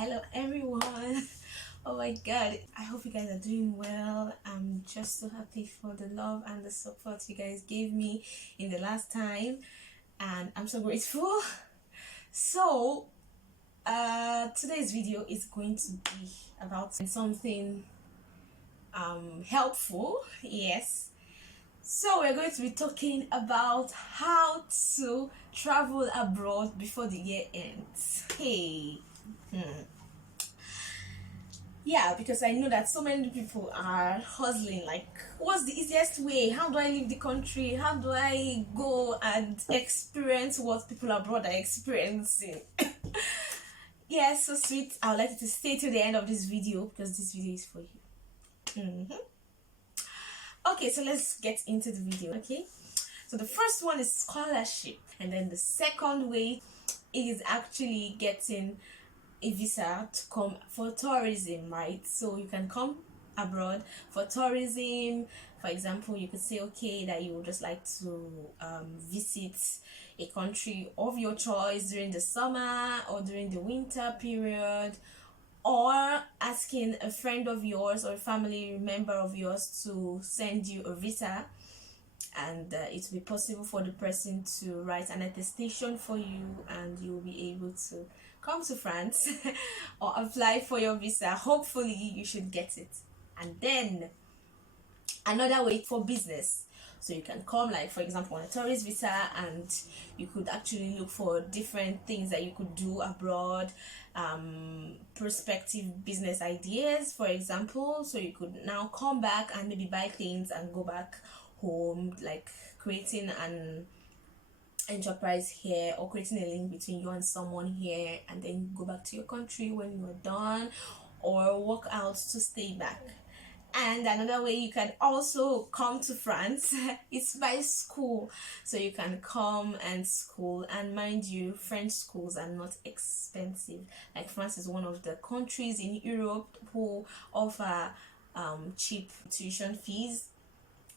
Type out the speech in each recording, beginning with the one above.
Hello everyone. Oh my god, I hope you guys are doing well. I'm just so happy for the love and the support you guys gave me in the last time, and I'm so grateful. So today's video is going to be about something helpful. Yes, so we're going to be talking about how to travel abroad before the year ends. Hey. Yeah, because I know that so many people are hustling, like, what's the easiest way? How do I leave the country? How do I go and experience what people abroad are experiencing? Yeah, so sweet. I would like you to stay till the end of this video because this video is for you. Okay, so let's get into the video. Okay, so the first one is scholarship, and then the second way is actually getting a visa to come for tourism, right? So you can come abroad for tourism. For example, you could say, okay, that you would just like to visit a country of your choice during the summer or during the winter period, or asking a friend of yours or a family member of yours to send you a visa, and it will be possible for the person to write an attestation for you, and you'll be able to come to France or apply for your visa. Hopefully you should get it. And then another way for business, so you can come, like, for example, on a tourist visa, and you could actually look for different things that you could do abroad, prospective business ideas, for example. So you could now come back and maybe buy things and go back home, like creating an enterprise here, or creating a link between you and someone here, and then go back to your country when you are done, or work out to stay back. And another way you can also come to France is by school. So you can come and school, and mind you, French schools are not expensive. Like, France is one of the countries in Europe who offer cheap tuition fees,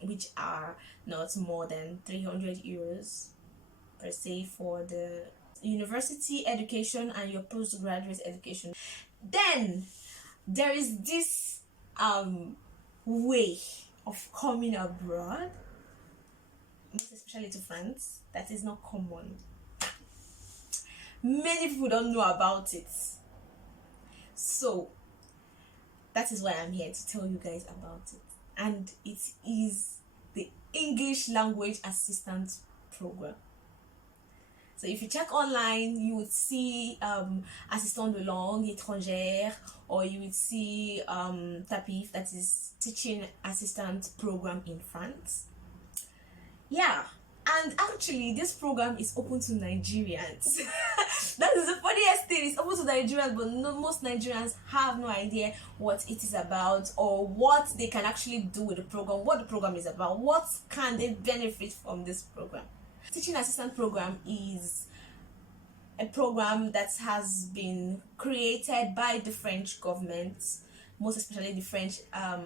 which are not more than 300 euros per se for the university education and your postgraduate education. Then there is this way of coming abroad, most especially to France, that is not common. Many people don't know about it, so that is why I'm here to tell you guys about it. And it is the English language assistance program. So if you check online, you would see assistant de langue étrangère, or you would see TAPIF, that is teaching assistant program in France. Yeah, and actually this program is open to Nigerians. That is the funniest thing. It's open to Nigerians, but most Nigerians have no idea what it is about, or what they can actually do with the program, what the program is about, what can they benefit from this program. Teaching assistant program is a program that has been created by the French government, most especially the French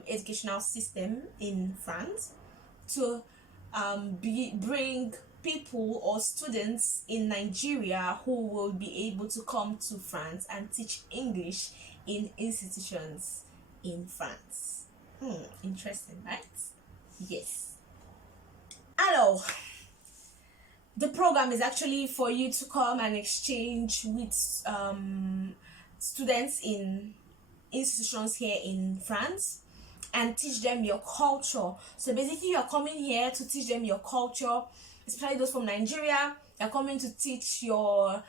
educational system in France, to bring people or students in Nigeria who will be able to come to France and teach English in institutions in France. Interesting, right? Yes. Alors, the program is actually for you to come and exchange with students in institutions here in France and teach them your culture. So basically, you are coming here to teach them your culture, especially those from Nigeria. You're coming to teach your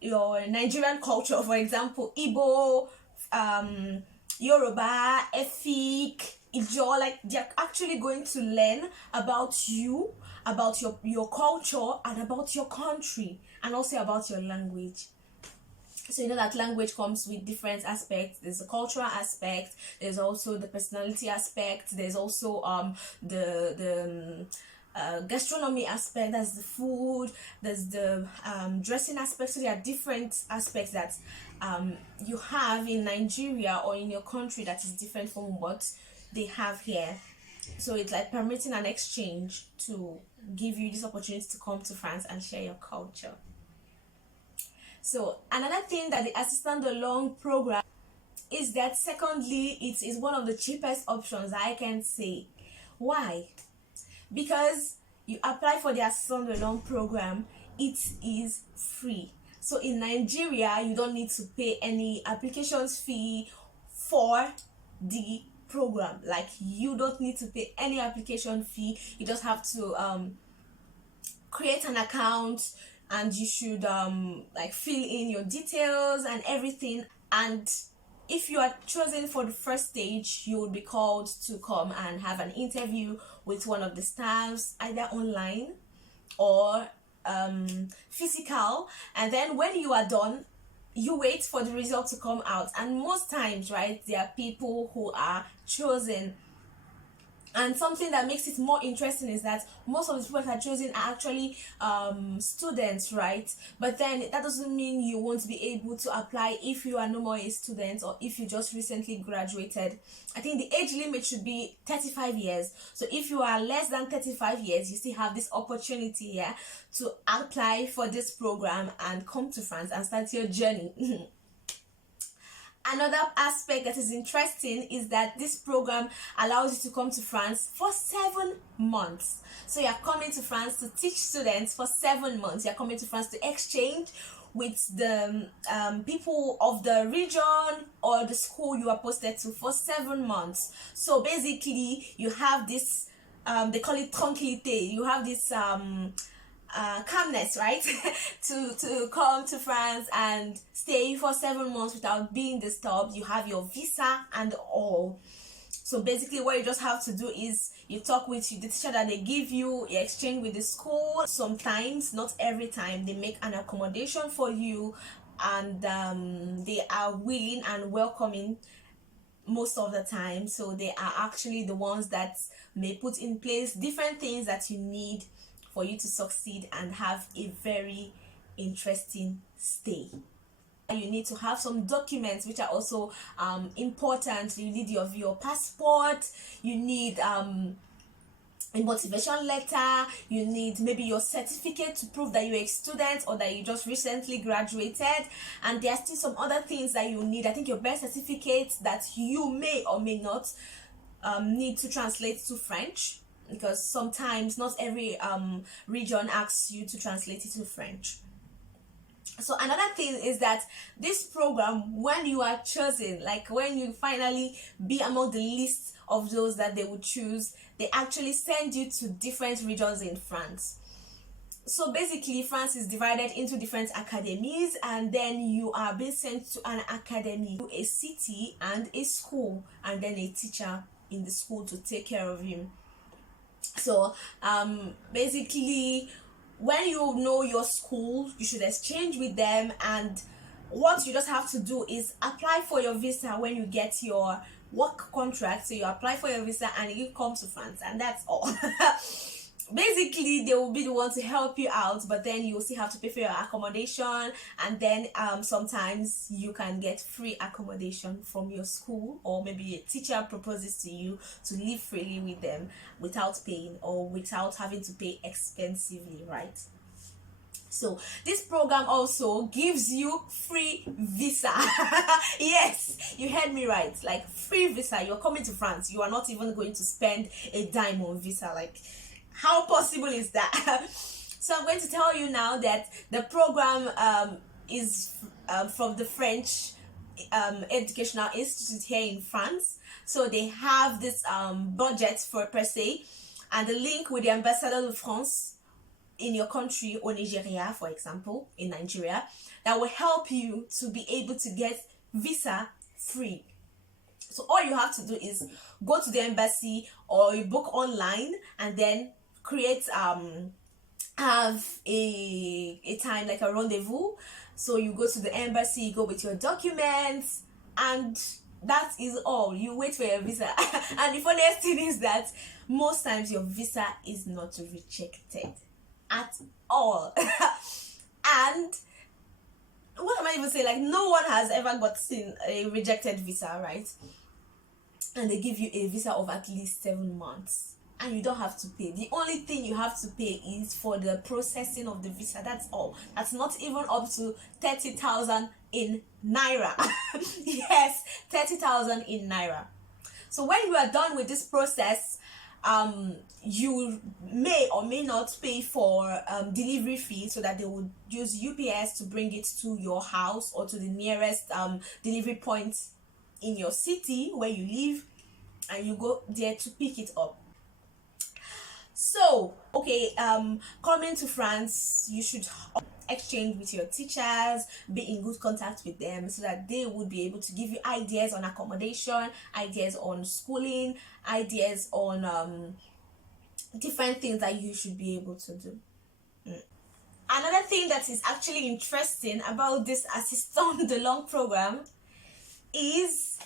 Nigerian culture, for example, Igbo, Yoruba, Efik, Ijo. Like, they're actually going to learn about you, about your culture, and about your country, and also about your language. So you know that language comes with different aspects. There's the cultural aspect, there's also the personality aspect, there's also the gastronomy aspect, that's the food, there's the dressing aspect. So there are different aspects that you have in Nigeria or in your country that is different from what they have here. So it's like permitting an exchange to give you this opportunity to come to France and share your culture. So another thing that the assistant de longue program is that, secondly, it is one of the cheapest options, I can say. Why? Because you apply for the assistant de longue program, it is free. So in Nigeria, you don't need to pay any applications fee for the program. Like, you don't need to pay any application fee. You just have to create an account, and you should like fill in your details and everything. And if you are chosen for the first stage, you will be called to come and have an interview with one of the staffs, either online or physical. And then when you are done, you wait for the result to come out. And most times, right, there are people who are chosen. And something that makes it more interesting is that most of the people that are chosen are actually students, right? But then that doesn't mean you won't be able to apply if you are no more a student, or if you just recently graduated. I think the age limit should be 35 years. So if you are less than 35 years, you still have this opportunity here to apply for this program and come to France and start your journey. Another aspect that is interesting is that this program allows you to come to France for 7 months. So you're coming to France to teach students for 7 months. You're coming to France to exchange with the people of the region or the school you are posted to for 7 months. So basically, you have this, they call it tranquillité. You have this calmness, right? to come to France and stay for 7 months without being disturbed. You have your visa and all. So basically, what you just have to do is you talk with the teacher that they give you, you exchange with the school. Sometimes, not every time, they make an accommodation for you, and they are willing and welcoming most of the time. So they are actually the ones that may put in place different things that you need for you to succeed and have a very interesting stay. You need to have some documents which are also important. You need your passport, you need a motivation letter, you need maybe your certificate to prove that you're a student or that you just recently graduated. And there are still some other things that you need. I think your birth certificate that you may or may not need to translate to French, because sometimes not every region asks you to translate it to French. So another thing is that this program, when you are chosen, like when you finally be among the list of those that they would choose, they actually send you to different regions in France. So basically, France is divided into different academies, and then you are being sent to an academy, a city and a school, and then a teacher in the school to take care of you. So basically, when you know your school, you should exchange with them, and what you just have to do is apply for your visa when you get your work contract. So you apply for your visa and you come to France, and that's all. Basically, they will be the ones to help you out, but then you will still have to pay for your accommodation, and then sometimes you can get free accommodation from your school, or maybe a teacher proposes to you to live freely with them without paying, or without having to pay expensively, right? So this program also gives you free visa. Yes, you heard me right, like free visa. You're coming to France, you are not even going to spend a dime on visa. Like, how possible is that? So I'm going to tell you now that the program is from the French Educational Institute here in France. So they have this budget for per se, and the link with the Ambassador de France in your country, or Nigeria, for example, in Nigeria, that will help you to be able to get visa free. So all you have to do is go to the embassy, or you book online, and then create have a time, like a rendezvous. So you go to the embassy, you go with your documents, and that is all. You wait for your visa. And the funniest thing is that most times your visa is not rejected at all. And what am I even saying? Like, no one has ever gotten a rejected visa, right? And they give you a visa of at least 7 months. and you don't have to pay. The only thing you have to pay is for the processing of the visa. That's all. That's not even up to 30,000 in naira. Yes, 30,000 in naira. So when you are done with this process, you may or may not pay for delivery fee, so that they would use UPS to bring it to your house or to the nearest delivery point in your city where you live, and you go there to pick it up. So okay, coming to France, you should exchange with your teachers, be in good contact with them, so that they would be able to give you ideas on accommodation, ideas on schooling, ideas on different things that you should be able to do. Another thing that is actually interesting about this Assistant de Langue program is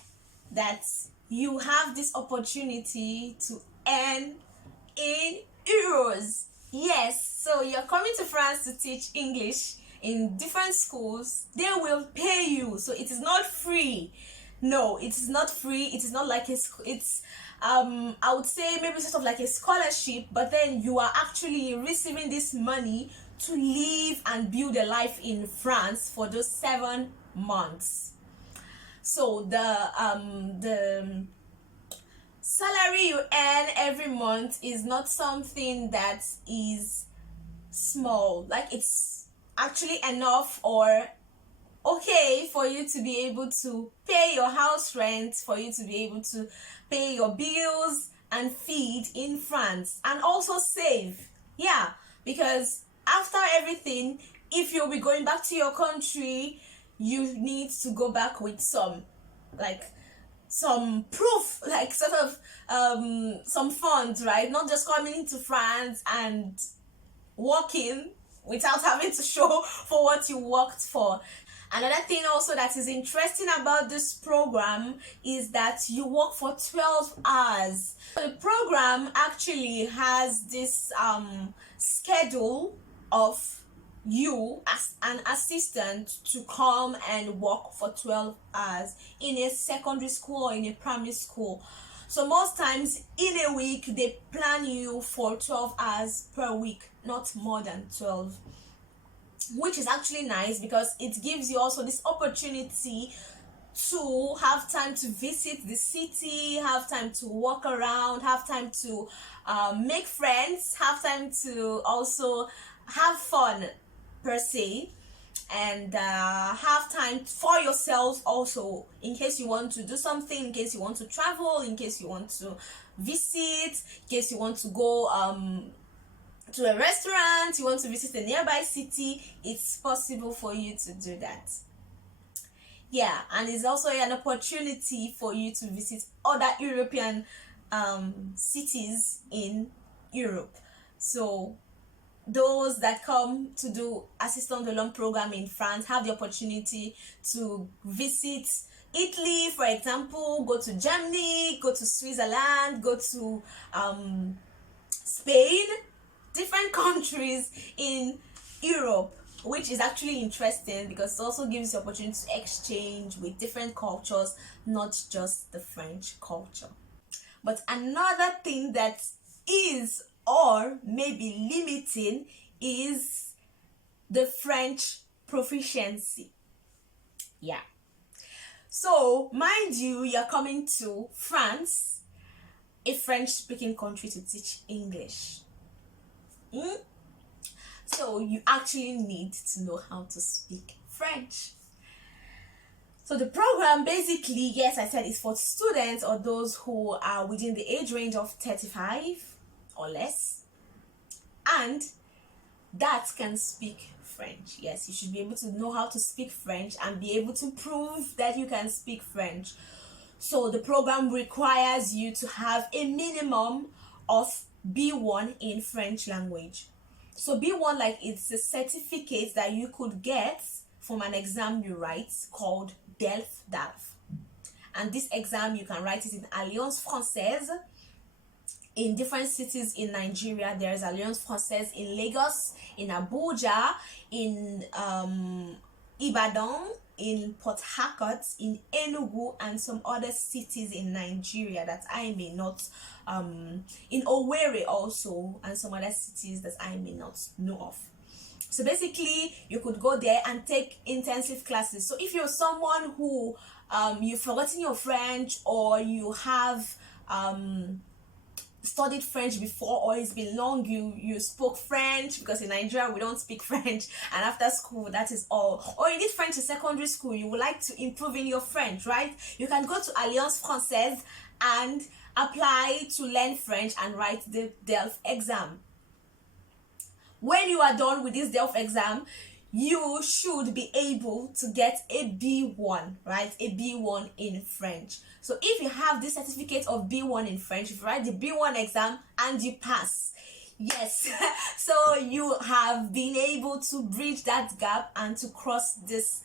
that you have this opportunity to earn in euros. Yes, so you're coming to France to teach English in different schools. They will pay you, so it is not free. No, it is not free. It is not like it's I would say maybe sort of like a scholarship, but then you are actually receiving this money to live and build a life in France for those 7 months. So the salary you earn every month is not something that is small. Like, it's actually enough or okay for you to be able to pay your house rent, for you to be able to pay your bills and feed in France, and also save. Yeah, because after everything, if you'll be going back to your country, you need to go back with some proof, like sort of some funds, right? Not just coming into France and working without having to show for what you worked for. Another thing also that is interesting about this program is that you work for 12 hours. The program actually has this schedule of you as an assistant to come and work for 12 hours in a secondary school or in a primary school. So most times in a week they plan you for 12 hours per week, not more than 12, which is actually nice because it gives you also this opportunity to have time to visit the city, have time to walk around, have time to make friends, have time to also have fun per se, and have time for yourself also, in case you want to do something, in case you want to travel, in case you want to visit, in case you want to go to a restaurant, you want to visit a nearby city. It's possible for you to do that. Yeah, and it's also an opportunity for you to visit other European cities in Europe. So those that come to do Assistant de Langue program in France have the opportunity to visit Italy, for example, go to Germany, go to Switzerland, go to Spain, different countries in Europe, which is actually interesting because it also gives you the opportunity to exchange with different cultures, not just the French culture. But another thing that is or maybe limiting is the French proficiency. Yeah. So mind you, you're coming to France, a French speaking country, to teach English. So you actually need to know how to speak French. So the program basically, yes, I said, is for students or those who are within the age range of 35 or less, and that can speak French. Yes, you should be able to know how to speak French and be able to prove that you can speak French. So the program requires you to have a minimum of B1 in French language. So B1, like, it's a certificate that you could get from an exam you write called DELF. And this exam, you can write it in Alliance Française. In different cities in Nigeria, there is Alliance Française in Lagos, in Abuja, in Ibadan, in Port Harcourt, in Enugu, and some other cities in Nigeria that I may not, in Owerri also, and some other cities that I may not know of. So basically, you could go there and take intensive classes. So if you're someone who you've forgotten your French, or you have studied French before, or it's been long you spoke French, because in Nigeria we don't speak French, and after school that is all, or you need French in secondary school, you would like to improve in your French, right? You can go to Alliance Française and apply to learn French and write the DELF exam. When you are done with this DELF exam, you should be able to get a B1, right? A B1 in French. So if you have this certificate of B1 in French, if you write the B1 exam and you pass, yes, so you have been able to bridge that gap and to cross this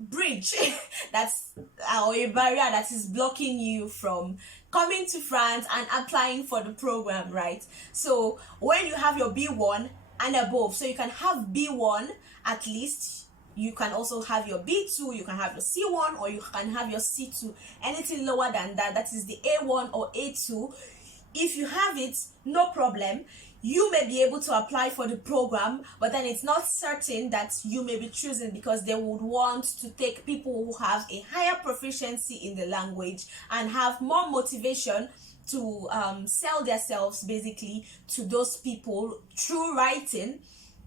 bridge that's or a barrier that is blocking you from coming to France and applying for the program, right? So when you have your B1 and above, so you can have B1 at least, you can also have your B2, you can have your C1, or you can have your C2. Anything lower than that, that is the A1 or A2, if you have it, no problem. You may be able to apply for the program, but then it's not certain that you may be chosen, because they would want to take people who have a higher proficiency in the language and have more motivation to sell themselves basically to those people through writing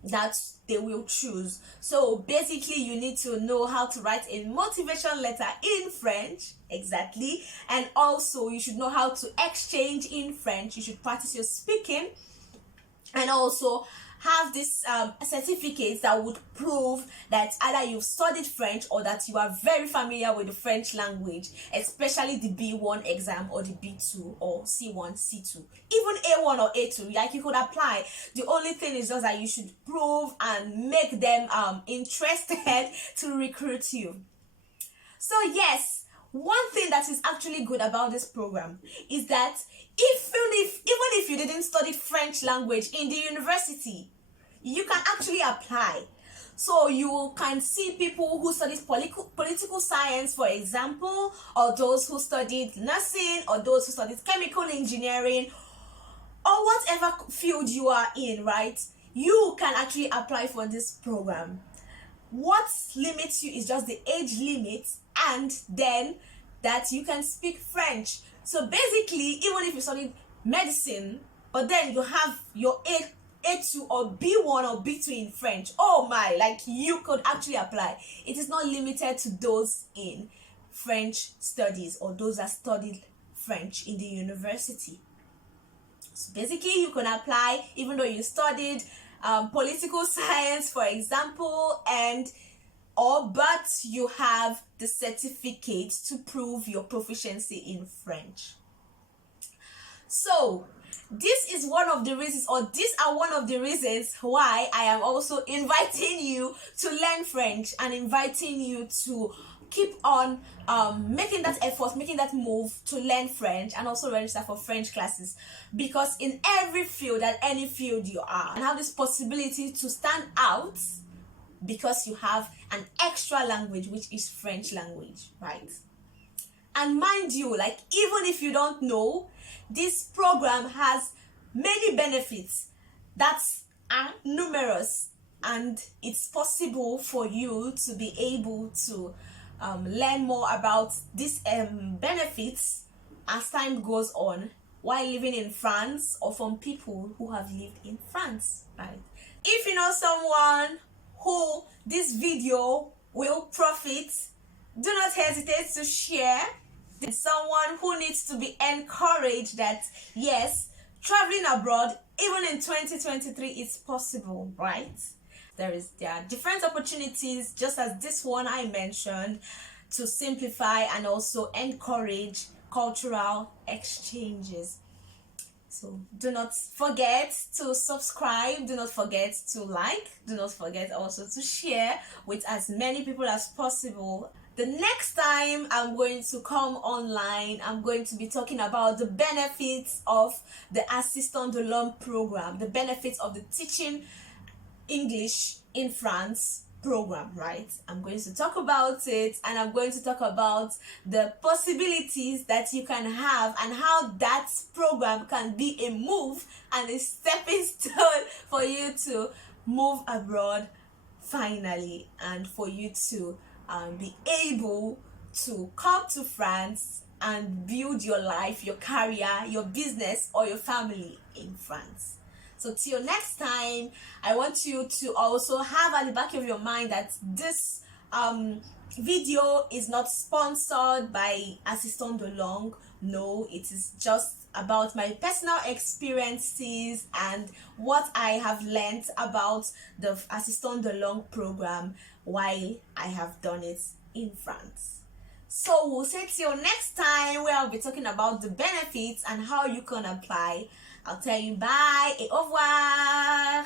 that they will choose. So basically you need to know how to write a motivation letter in French, exactly, and also you should know how to exchange in French. You should practice your speaking, and also have this certificates that would prove that either you've studied French or that you are very familiar with the French language, especially the B1 exam or the B2 or C1, C2, even A1 or A2. Like, you could apply. The only thing is just that you should prove and make them interested to recruit you. So yes, one thing that is actually good about this program is that even if you didn't study French language in the university, you can actually apply. So you can see people who studied political science, for example, or those who studied nursing, or those who studied chemical engineering, or whatever field you are in, right? You can actually apply for this program. What limits you is just the age limit, and then that you can speak French. So basically, even if you studied medicine, but then you have your A2 or B1 or B2 in French, oh my, like, you could actually apply. It is not limited to those in French studies or those that studied French in the university. So basically, you can apply even though you studied political science, for example, but you have the certificate to prove your proficiency in French. So this is one of the reasons, or these are one of the reasons why I am also inviting you to learn French and inviting you to keep on making that effort, making that move to learn French, and also register for French classes, because in every field, at any field you are, and have this possibility to stand out because you have an extra language, which is French language, right? And mind you, like, even if you don't know, this program has many benefits that are numerous, and it's possible for you to be able to learn more about these benefits as time goes on while living in France, or from people who have lived in France, right? If you know someone who this video will profit, do not hesitate to share. Someone who needs to be encouraged that yes, traveling abroad even in 2023 is possible, right? There are different opportunities, just as this one I mentioned, to simplify and also encourage cultural exchanges. So do not forget to subscribe, do not forget to like, do not forget also to share with as many people as possible. The next time I'm going to come online, I'm going to be talking about the benefits of the Assistant de Langue program, the benefits of the teaching English in France program, right? I'm going to talk about it, and I'm going to talk about the possibilities that you can have and how that program can be a move and a stepping stone for you to move abroad finally, and for you to be able to come to France and build your life, your career, your business, or your family in France. So till next time, I want you to also have at the back of your mind that this video is not sponsored by Assistant de Langue. No, it is just about my personal experiences and what I have learned about the Assistant de Langue program while I have done it in France. So we'll say till next time, where I'll be talking about the benefits and how you can apply. I'll tell you bye et au revoir.